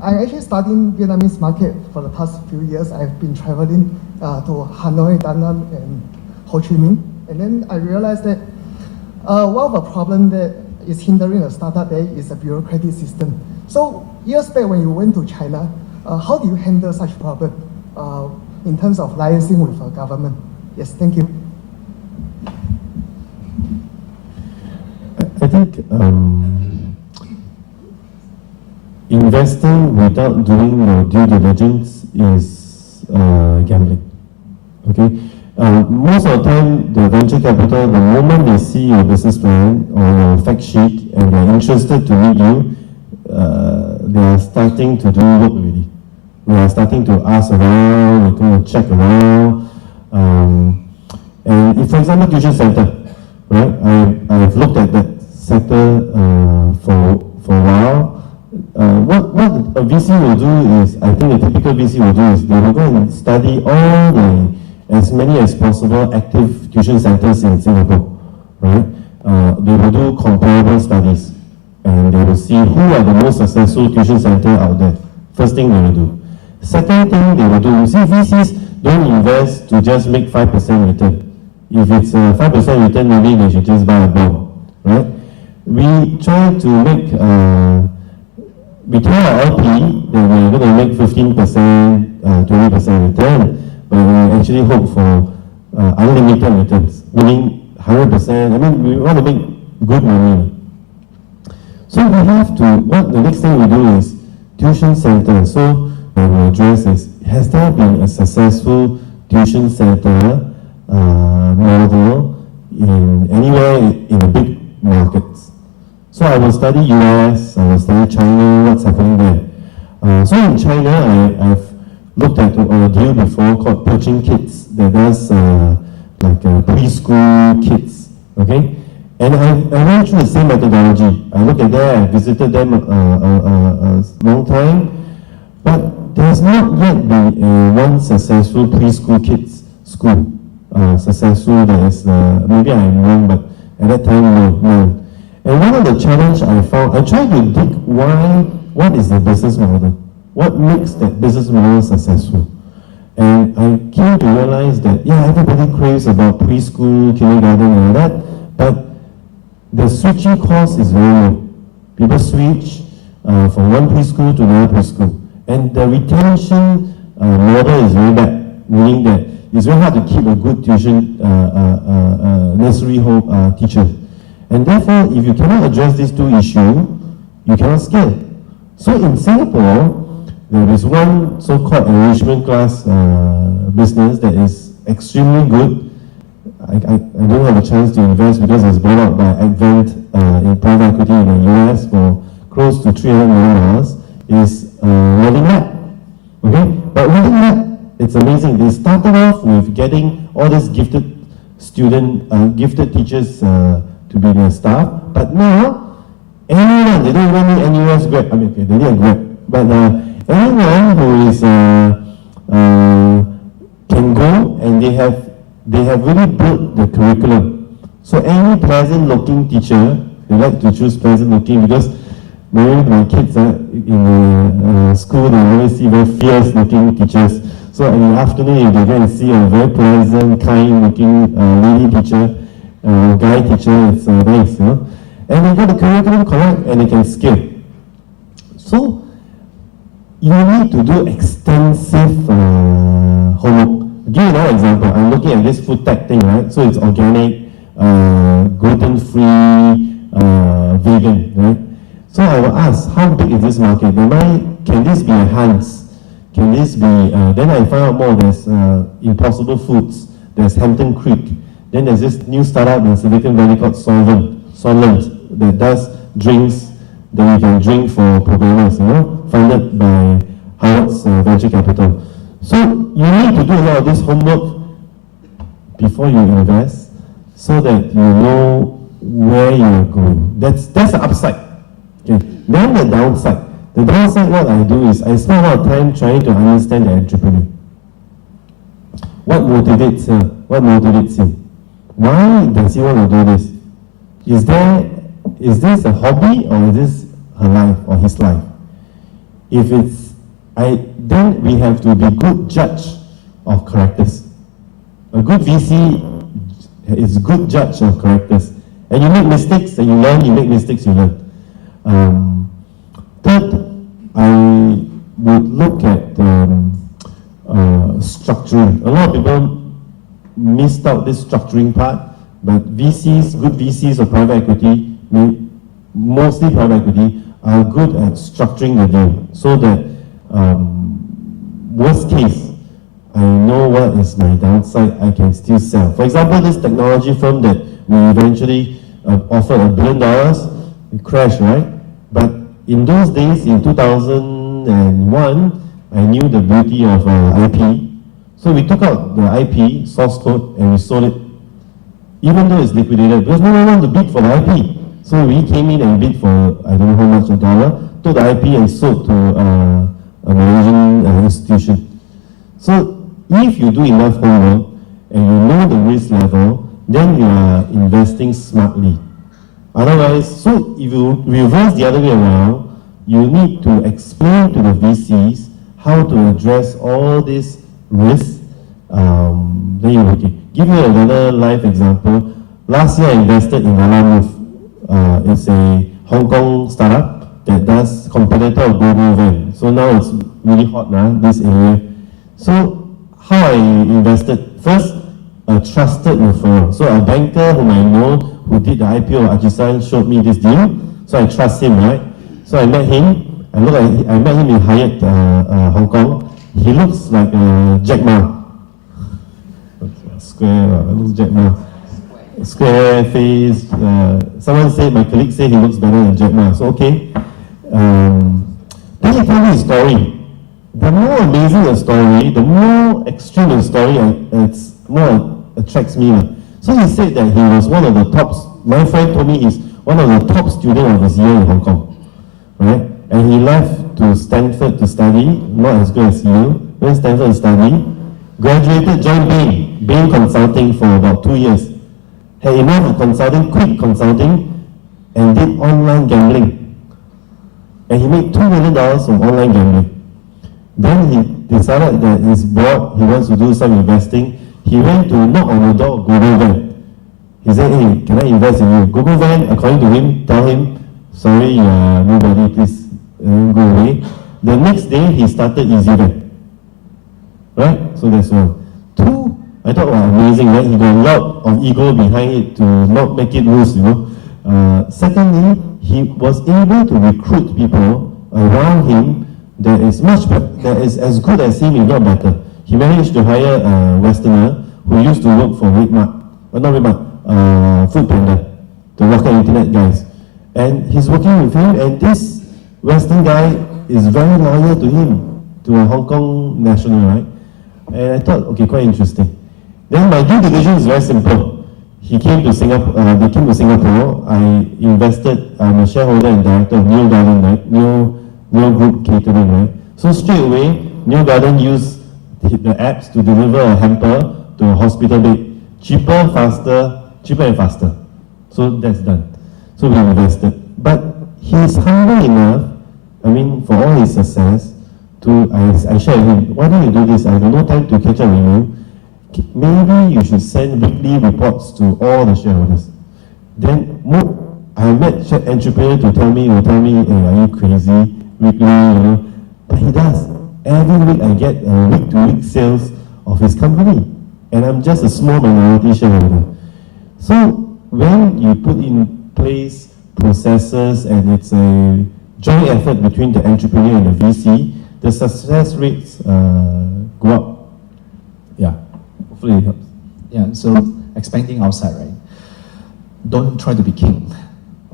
I actually studying Vietnamese market for the past few years. I've been traveling to Hanoi, Da Nang, and Ho Chi Minh. And then I realized that one of the problems that is hindering a startup there is a bureaucratic system. So years back when you went to China, how do you handle such problem in terms of liaising with the government? Yes, thank you. I think investing without doing your due diligence is gambling. Okay, most of the time, the venture capital, the moment they see your business plan or your fact sheet and they're interested to meet you, they are starting to do work already. They are starting to ask around, they're going to check around. And if, for example, tuition center, right? I've looked at that sector for a while. What a VC will do is, I think a typical VC will do is they will go and study all as many as possible active tuition centers in Singapore, right? They will do comparable studies and they will see who are the most successful tuition centers out there. First thing they will do. Second thing they will do, you see, VCs don't invest to just make 5% return. If it's a 5% return, maybe they should just buy a bond, right? We try to make, we tell our LP that we're going to make 15%, 20% return, but we actually hope for unlimited returns, meaning 100%. I mean, we want to make good money. So we have to, what the next thing we do is tuition center. So I will address is, has there been a successful tuition center model in anywhere in the big markets? So I will study US, I will study China, what's happening there. So in China, I've looked at a deal before called Poaching Kids that does like preschool kids, okay? And I went through the same methodology. I looked at them, I visited them a long time, but there's not yet been one successful preschool kids school. Successful, that is, maybe I'm wrong, but at that time, no. And one of the challenges I found, I tried to dig what is the business model? What makes that business model successful? And I came to realize that, yeah, everybody craves about preschool, kindergarten, and all that, but the switching cost is very low. People switch from one preschool to another preschool. And the retention model is very bad, meaning that it's very hard to keep a good tuition nursery home teacher. And therefore, if you cannot address these two issues, you cannot scale. So in Singapore, there is one so-called enrichment class business that is extremely good. I don't have a chance to invest because it's bought out by Advent in private equity in the US for close to $300 million, is Learning Lab. Okay? But Learning Lab, it's amazing. They started off with getting all these gifted teachers to be their staff, but now anyone, they don't even need any US grad. I mean, okay, they need a grad, but anyone who is can go, and they have really built the curriculum. So any pleasant-looking teacher, they like to choose pleasant-looking because maybe my kids in school, they always see very fierce-looking teachers. So in the afternoon, if they go and see a very pleasant, kind-looking lady teacher, guy teacher, it's nice, you know. And they got the curriculum correct, and they can scale. So you need to do extensive homework. I'll give you another example. I'm looking at this food tech thing, right? So it's organic, gluten-free, vegan, right? So I will ask, how big is this market? Can this be enhanced? Can this be, then I find out more, there's Impossible Foods, there's Hampton Creek, then there's this new startup in Silicon Valley called Solent, that does drinks that you can drink for programmers, you know, funded by Howard's venture capital. So you need to do a lot of this homework before you invest, so that you know where you're going. That's the upside. Okay. Then the downside. The downside, what I do is I spend a lot of time trying to understand the entrepreneur. What motivates her? What motivates him? Why does he want to do this? Is this a hobby, or is this her life or his life? If it's, then we have to be good judge of characters. A good VC is a good judge of characters. And you make mistakes and you learn, you make mistakes, you learn. Third, I would look at structuring. A lot of people missed out this structuring part, but VCs, good VCs or private equity, mostly private equity, are good at structuring the deal so that worst case, I know what is my downside, I can still sell. For example, this technology firm that we eventually offered $1 billion, it crashed, right? But in those days, in 2001, I knew the beauty of IP. So we took out the IP, source code, and we sold it, even though it's liquidated, because no one wanted to bid for the IP. So we came in and bid for, I don't know how much, $1, took the IP and sold to a Malaysian institution. So if you do enough homework and you know the risk level, then you are investing smartly. Otherwise, so if you reverse the other way around, you need to explain to the VCs how to address all these risks. Then you okay. Give you another live example. Last year I invested in Alamove. It's a Hong Kong startup that does competitor of Google Van. So now it's really hot now, this area. So how I invested? First, a trusted referral. So a banker whom I know who did the IPO of Ajisan showed me this deal. So I trust him, right? So I met him. I met him in Hyatt, Hong Kong. He looks like Jack Ma. Square, looks Jack Ma. Square face. Someone said, my colleague said he looks better than Jack Ma. So okay. Then he told me his story. The more amazing the story, the more extreme the story, it's more attracts me. So he said that he was one of the top my friend told me he's one of the top students of his year in Hong Kong, right? And he left to Stanford to study, not as good as you, went to Stanford to study, graduated, joined Bain Consulting for about 2 years, had enough of consulting, quit consulting, and did online gambling. And he made $2 million from online gambling. Then he decided that he's bored, he wants to do some investing. He went to knock on the door of Google Van. He said, hey, can I invest in you? Google Van, according to him, tell him, sorry, nobody, please go away. The next day, he started EasyVan. Right? So that's one. Two, I thought, wow, amazing, right? He got a lot of ego behind it to not make it loose, you know. Secondly, he was able to recruit people around him that is that is as good as him, if not better. He managed to hire a Westerner who used to work for Food Panda, the local internet guys. And he's working with him, and this Western guy is very loyal to him, to a Hong Kong national, right? And I thought, okay, quite interesting. Then my due diligence is very simple. He came to Singapore, they came to Singapore, I invested, I'm a shareholder and director of Neo Garden, right? Neo Group Catering, right? So straight away, Neo Garden used the apps to deliver a hamper to a hospital bed. Cheaper and faster. So that's done. So we invested. But he's humble enough, I mean, for all his success, I shared with him, why don't you do this? I have no time to catch up with you. Maybe you should send weekly reports to all the shareholders. Then I met entrepreneurs to tell me, hey, are you crazy? Weekly, you know. But he does. Every week I get week-to-week sales of his company. And I'm just a small minority shareholder. So when you put in place processes and it's a joint effort between the entrepreneur and the VC, the success rates go up. Yeah, hopefully it helps. Yeah, so expanding outside, right? Don't try to be king.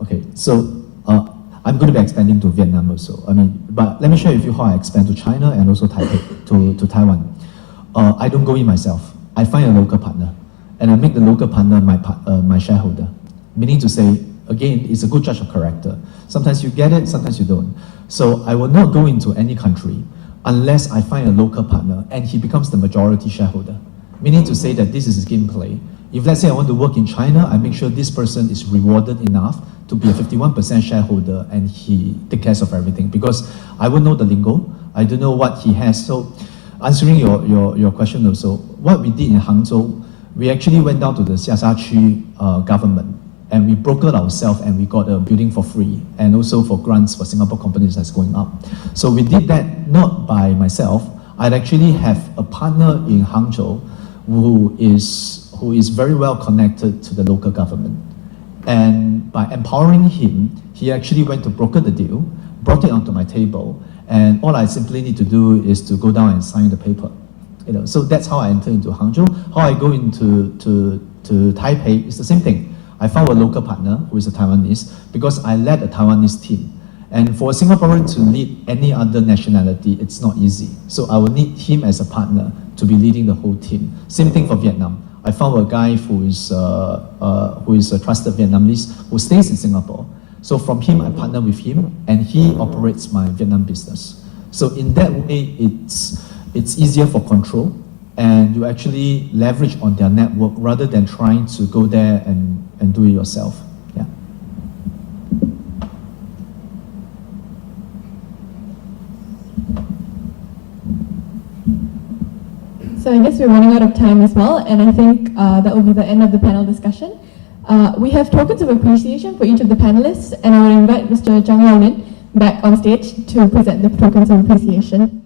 Okay, so I'm going to be expanding to Vietnam also. I mean, but let me share with you how I expand to China and also Taipei, to Taiwan. I don't go in myself. I find a local partner, and I make the local partner my shareholder. Meaning to say, again, it's a good judge of character. Sometimes you get it, sometimes you don't. So I will not go into any country unless I find a local partner and he becomes the majority shareholder. Meaning to say that this is his gameplay. If let's say I want to work in China, I make sure this person is rewarded enough to be a 51% shareholder and he takes care of everything. Because I would know the lingo, I don't know what he has. So answering your question also, what we did in Hangzhou, we actually went down to the Xiasha government and we brokered ourselves and we got a building for free and also for grants for Singapore companies that's going up. So we did that not by myself. I'd actually have a partner in Hangzhou who is very well connected to the local government. And by empowering him, he actually went to broker the deal, brought it onto my table, and all I simply need to do is to go down and sign the paper. You know, so that's how I enter into Hangzhou. How I go into to Taipei is the same thing. I found a local partner who is a Taiwanese because I led a Taiwanese team. And for a Singaporean to lead any other nationality, it's not easy. So I will need him as a partner to be leading the whole team. Same thing for Vietnam. I found a guy who is a trusted Vietnamese who stays in Singapore. So from him, I partner with him, and he operates my Vietnam business. So in that way, it's easier for control, and you actually leverage on their network rather than trying to go there and do it yourself. Yeah. So I guess we're running out of time as well, and I think that will be the end of the panel discussion. We have tokens of appreciation for each of the panelists, and I will invite Mr. Zhang Yaolin back on stage to present the tokens of appreciation.